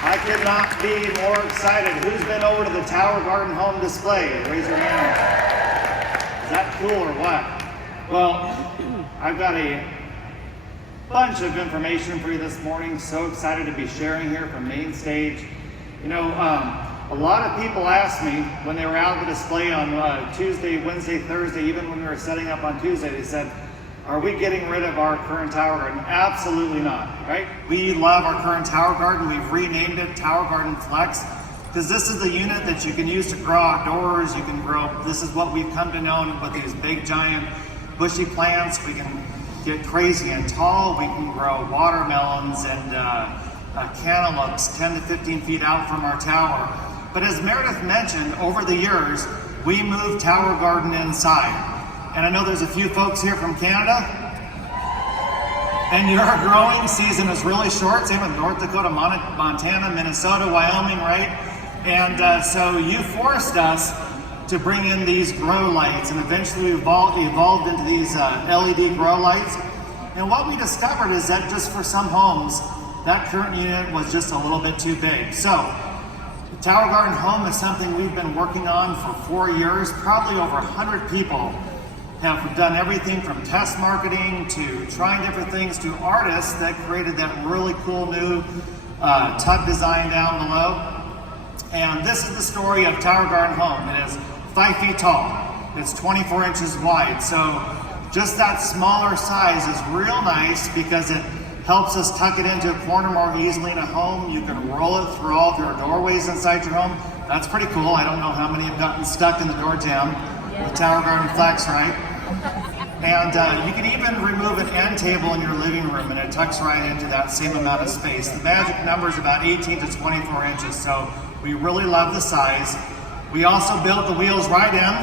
I could not be more excited. Who's been over to the Tower Garden Home display? Raise your hand. Is that cool or what? Well, I've got a bunch of information for you this morning. So excited to be sharing here from Main Stage. You know, a lot of people asked me when they were out at the display on Tuesday, Wednesday, Thursday, even when we were setting up on Tuesday, they said, are we getting rid of our current Tower Garden? Absolutely not, right? We love our current Tower Garden. We've renamed it Tower Garden Flex because this is the unit that you can use to grow outdoors. You can grow, this is what we've come to know with these big, giant, bushy plants. We can get crazy and tall. We can grow watermelons and cantaloupes 10 to 15 feet out from our tower. But as Meredith mentioned, over the years, we moved Tower Garden inside. And I know there's a few folks here from Canada, and your growing season is really short, same with North Dakota, Montana, Minnesota, Wyoming, right? And so you forced us to bring in these grow lights, and eventually we evolved into these LED grow lights. And what we discovered is that just for some homes, that current unit was just a little bit too big. So the Tower Garden Home is something we've been working on for 4 years. Probably over 100 people have done everything from test marketing to trying different things to artists that created that really cool new tub design down below. And this is the story of Tower Garden Home. It is 5 feet tall. It's 24 inches wide. So just that smaller size is real nice because it helps us tuck it into a corner more easily in a home. You can roll it through all of your doorways inside your home. That's pretty cool. I don't know how many have gotten stuck in the door jamb. The Tower Garden Flex, right? And you can even remove an end table in your living room and it tucks right into that same amount of space. The magic number is about 18 to 24 inches, so we really love the size. We also built the wheels right in.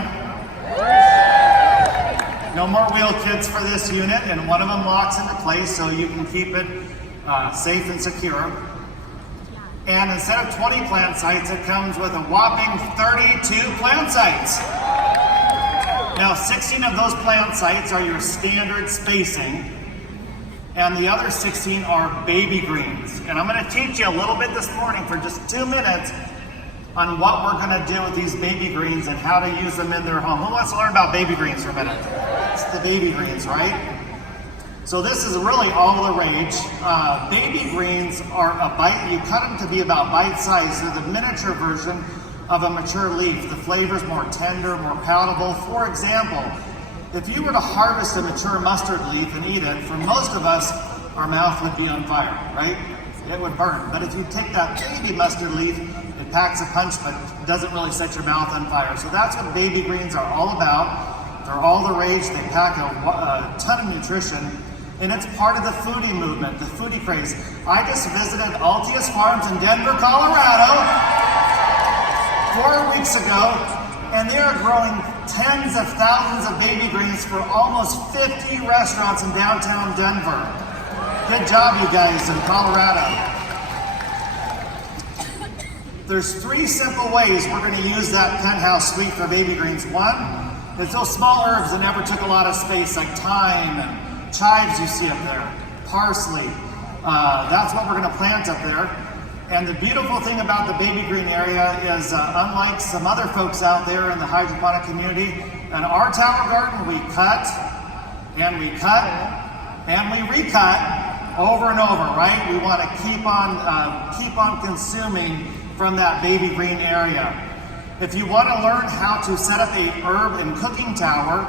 No more wheel kits for this unit, and one of them locks into place so you can keep it safe and secure. And instead of 20 plant sites, it comes with a whopping 32 plant sites. Now, 16 of those plant sites are your standard spacing, and the other 16 are baby greens. And I'm going to teach you a little bit this morning for just 2 minutes on what we're going to do with these baby greens and how to use them in their home. Who wants to learn about baby greens for a minute? It's the baby greens, right? So this is really all the rage. Baby greens are you cut them to be about bite size. They're the miniature version of a mature leaf. The flavor's more tender, more palatable. For example, if you were to harvest a mature mustard leaf and eat it, for most of us, our mouth would be on fire, right? It would burn. But if you take that baby mustard leaf, it packs a punch, but doesn't really set your mouth on fire. So that's what baby greens are all about. They're all the rage. They pack a ton of nutrition. And it's part of the foodie movement, the foodie craze. I just visited Altius Farms in Denver, Colorado 4 weeks ago, and they are growing tens of thousands of baby greens for almost 50 restaurants in downtown Denver. Good job, you guys in Colorado. There's 3 simple ways we're going to use that penthouse suite for baby greens. One, it's those small herbs that never took a lot of space, like thyme and chives you see up there, parsley. That's what we're going to plant up there. And the beautiful thing about the baby green area is unlike some other folks out there in the hydroponic community, in our Tower Garden we cut and we cut and we recut over and over, right? We want to keep on consuming from that baby green area. If you want to learn how to set up a herb and cooking tower,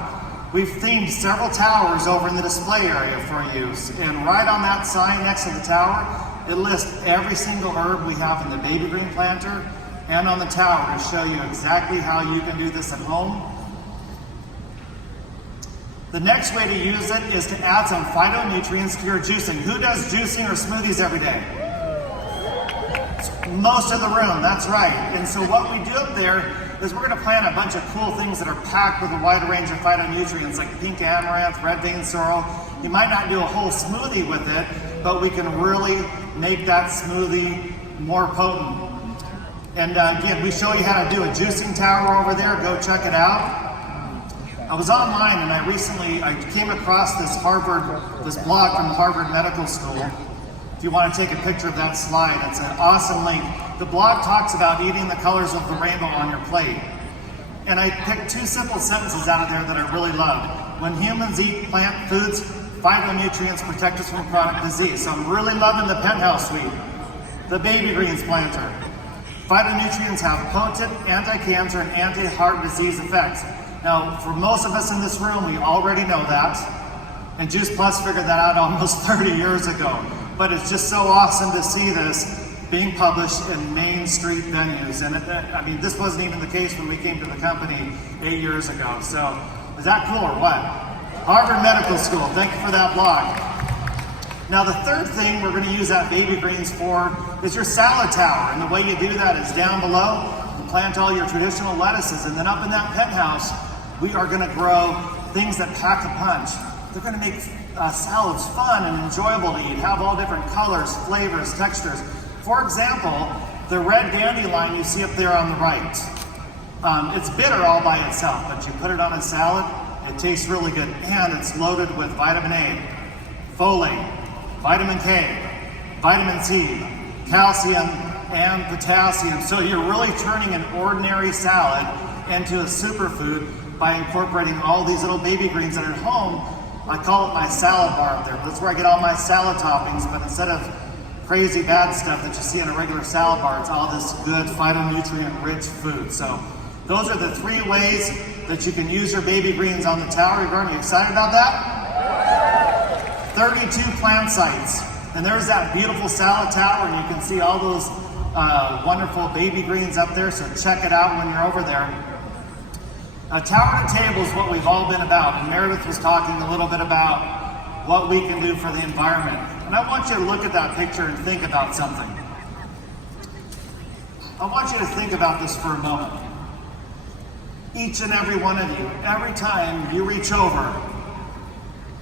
we've themed several towers over in the display area for use. And right on that sign next to the tower, it lists every single herb we have in the baby green planter and on the tower to show you exactly how you can do this at home. The next way to use it is to add some phytonutrients to your juicing. Who does juicing or smoothies every day? Most of the room, that's right. And so what we do up there is we're going to plant a bunch of cool things that are packed with a wide range of phytonutrients like pink amaranth, red vein sorrel. You might not do a whole smoothie with it, but we can really make that smoothie more potent. And again, we show you how to do a juicing tower over there. Go check it out. I was online and I came across this blog from Harvard Medical School. If you want to take a picture of that slide, it's an awesome link. The blog talks about eating the colors of the rainbow on your plate. And I picked 2 simple sentences out of there that I really loved. When humans eat plant foods, phytonutrients protect us from chronic disease. So I'm really loving the Penthouse Suite. The baby greens planter. Phytonutrients have potent anti-cancer and anti-heart disease effects. Now, for most of us in this room, we already know that. And Juice Plus figured that out almost 30 years ago. But it's just so awesome to see this being published in Main Street venues. And I mean, this wasn't even the case when we came to the company 8 years ago. So, is that cool or what? Harvard Medical School, thank you for that blog. Now the third thing we're going to use that baby greens for is your salad tower. And the way you do that is down below, you plant all your traditional lettuces. And then up in that penthouse, we are going to grow things that pack a punch. They're going to make salads fun and enjoyable to eat, have all different colors, flavors, textures. For example, the red dandelion you see up there on the right. It's bitter all by itself, but you put it on a salad, it tastes really good, and it's loaded with vitamin A, folate, vitamin K, vitamin C, calcium, and potassium. So you're really turning an ordinary salad into a superfood by incorporating all these little baby greens that are at home. I call it my salad bar up there. That's where I get all my salad toppings, but instead of crazy bad stuff that you see in a regular salad bar, it's all this good phytonutrient-rich food. So those are the 3 ways that you can use your baby greens on the tower. Are you excited about that? 32 plant sites. And there's that beautiful salad tower, and you can see all those wonderful baby greens up there, so check it out when you're over there. Tower to table is what we've all been about, and Meredith was talking a little bit about what we can do for the environment. And I want you to look at that picture and think about something. I want you to think about this for a moment. Each and every one of you, every time you reach over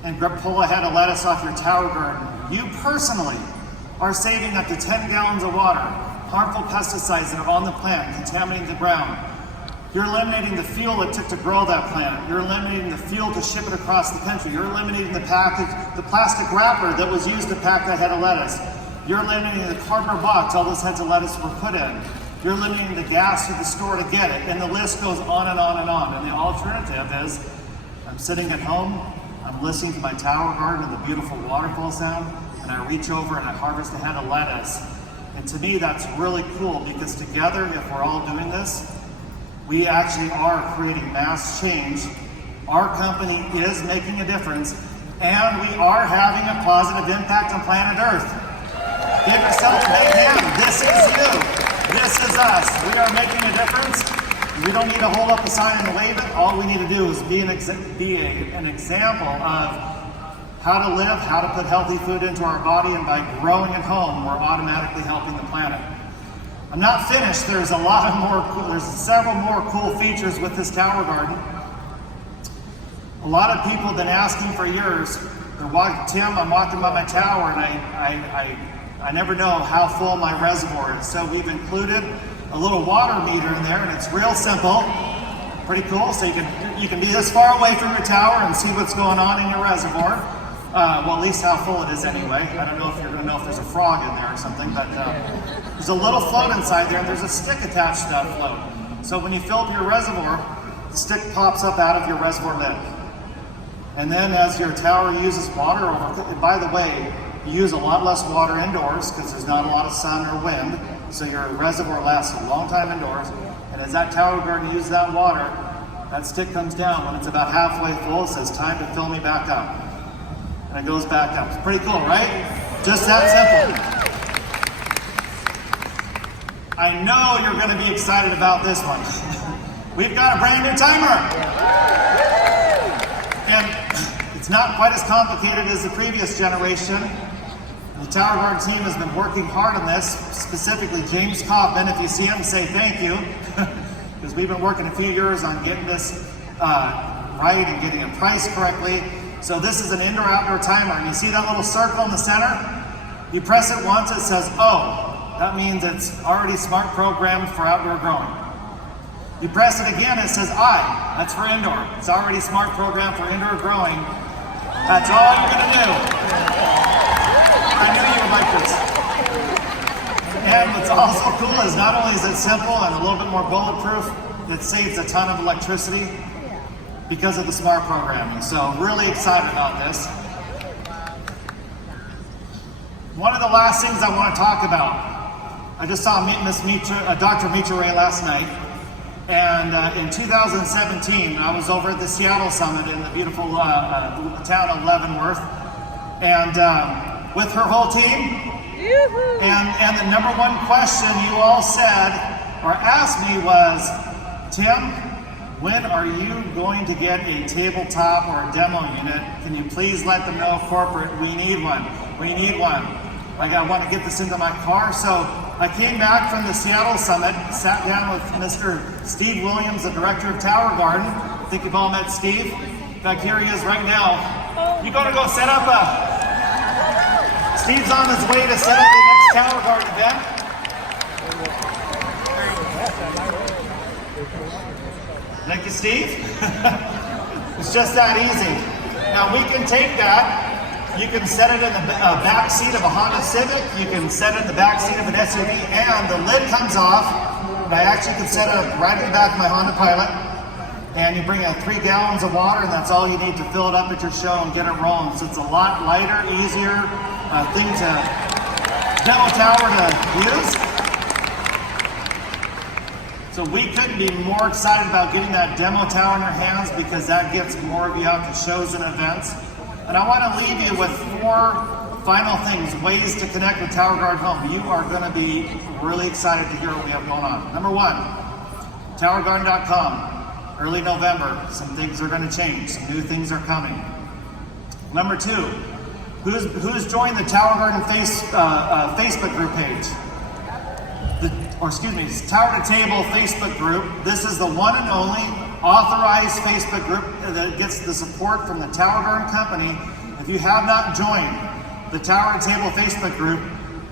and pull a head of lettuce off your tower garden, you personally are saving up to 10 gallons of water, harmful pesticides that are on the plant, contaminating the ground. You're eliminating the fuel it took to grow that plant. You're eliminating the fuel to ship it across the country. You're eliminating the plastic wrapper that was used to pack that head of lettuce. You're eliminating the cardboard box all those heads of lettuce were put in. You're eliminating the gas to the store to get it. And the list goes on and on and on. And the alternative is, I'm sitting at home, I'm listening to my tower garden and the beautiful waterfall sound, and I reach over and I harvest a head of lettuce. And to me, that's really cool, because together, if we're all doing this, we actually are creating mass change. Our company is making a difference, and we are having a positive impact on planet Earth. Give yourself a big hand. This is you. This is us. We are making a difference. We don't need to hold up a sign and wave it. All we need to do is be an example of how to live, how to put healthy food into our body, and by growing at home, we're automatically helping the planet. I'm not finished. There's several more cool features with this tower garden. A lot of people have been asking for years. They're walking, Tim, I'm walking by my tower, and I never know how full my reservoir is. So we've included a little water meter in there, and it's real simple, pretty cool. So you can be this far away from your tower and see what's going on in your reservoir. Well, at least how full it is anyway. I don't know if you're going to know if there's a frog in there or something, but there's a little float inside there, and there's a stick attached to that float. So when you fill up your reservoir, the stick pops up out of your reservoir lid. And then as your tower uses water, and by the way, you use a lot less water indoors because there's not a lot of sun or wind, so your reservoir lasts a long time indoors. And as that tower garden uses that water, that stick comes down. When it's about halfway full, it says, time to fill me back up. And it goes back up. It's pretty cool, right? Just that simple. I know you're going to be excited about this one. We've got a brand new timer. And it's not quite as complicated as the previous generation. The Tower Garden team has been working hard on this, specifically James Kaufman. If you see him, say thank you. Because we've been working a few years on getting this right and getting it priced correctly. So this is an indoor-outdoor timer, and you see that little circle in the center? You press it once, it says, oh, that means it's already smart programmed for outdoor growing. You press it again, it says I, that's for indoor. It's already smart programmed for indoor growing. That's all you're gonna do. I knew you would like this. And what's also cool is not only is it simple and a little bit more bulletproof, it saves a ton of electricity because of the smart programming. So really excited about this. One of the last things I want to talk about, I just saw Dr. Mitra Ray last night, and in 2017 I was over at the Seattle Summit in the beautiful town of Leavenworth, and with her whole team. And the number one question you all said or asked me was, Tim, when are you going to get a tabletop or a demo unit? Can you please let them know, corporate, we need one. We need one. Like, I want to get this into my car. So I came back from the Seattle Summit, sat down with Mr. Steve Williams, the director of Tower Garden. I think you've all met Steve. In fact, here he is right now. You're going to go set up Steve's on his way to set up the next Tower Garden event. Thank you, Steve. It's just that easy. Now we can take that. You can set it in the back seat of a Honda Civic. You can set it in the back seat of an SUV, and the lid comes off. And I actually can set it up right in the back of my Honda Pilot. And you bring 3 gallons of water, and that's all you need to fill it up at your show and get it rolling. So it's a lot lighter, easier demo tower to use. So we couldn't be more excited about getting that demo tower in your hands, because that gets more of you out to shows and events. And I want to leave you with 4 final things, ways to connect with Tower Garden Home. You are going to be really excited to hear what we have going on. Number 1, TowerGarden.com. Early November, some things are going to change. Some new things are coming. Number 2, who's joined the Tower Garden Facebook group page? Tower to Table Facebook group. This is the one and only authorized Facebook group that gets the support from the Tower Garden Company. If you have not joined the Tower to Table Facebook group,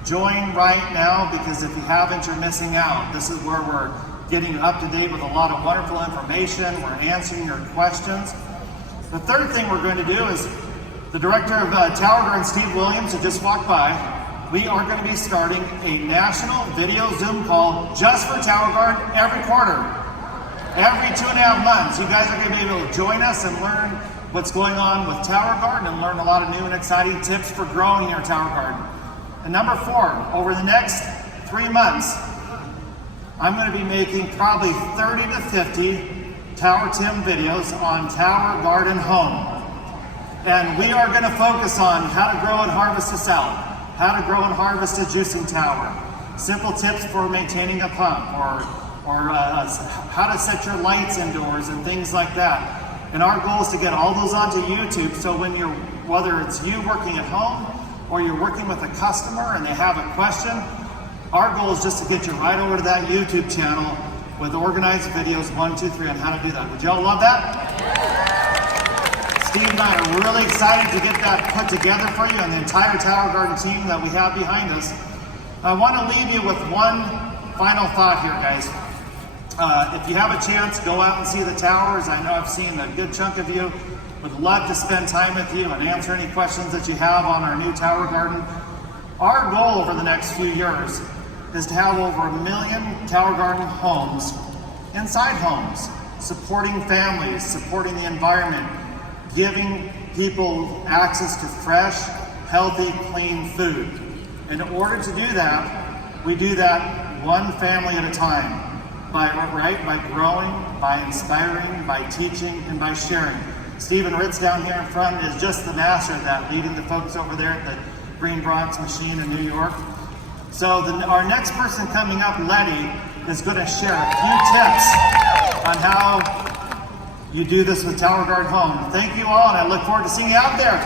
join right now, because if you haven't, you're missing out. This is where we're getting up to date with a lot of wonderful information. We're answering your questions. The third thing we're going to do is, the director of Tower Garden, Steve Williams, who just walked by, we are going to be starting a national video Zoom call just for Tower Garden every quarter. Every 2.5 months, you guys are going to be able to join us and learn what's going on with Tower Garden and learn a lot of new and exciting tips for growing your Tower Garden. And number 4, over the next 3 months, I'm going to be making probably 30 to 50 Tower Tim videos on Tower Garden Home. And we are going to focus on how to grow and harvest a salad, how to grow and harvest a juicing tower, simple tips for maintaining a pump, or how to set your lights indoors and things like that. And our goal is to get all those onto YouTube, so when whether it's you working at home or you're working with a customer and they have a question, our goal is just to get you right over to that YouTube channel with organized videos 1, 2, 3 on how to do that. Would y'all love that? Steve and I are really excited to get that put together for you and the entire Tower Garden team that we have behind us. I want to leave you with one final thought here, guys. If you have a chance, go out and see the towers. I know I've seen a good chunk of you. Would love to spend time with you and answer any questions that you have on our new Tower Garden. Our goal over the next few years is to have over 1 million Tower Garden homes, inside homes, supporting families, supporting the environment, giving people access to fresh, healthy, clean food. In order to do that, we do that one family at a time, by growing, by inspiring, by teaching, and by sharing. Stephen Ritz down here in front is just the master of that, leading the folks over there at the Green Bronx machine in New York. So our next person coming up, Letty, is going to share a few tips on how you do this with Tower Garden Home. Thank you all, and I look forward to seeing you out there.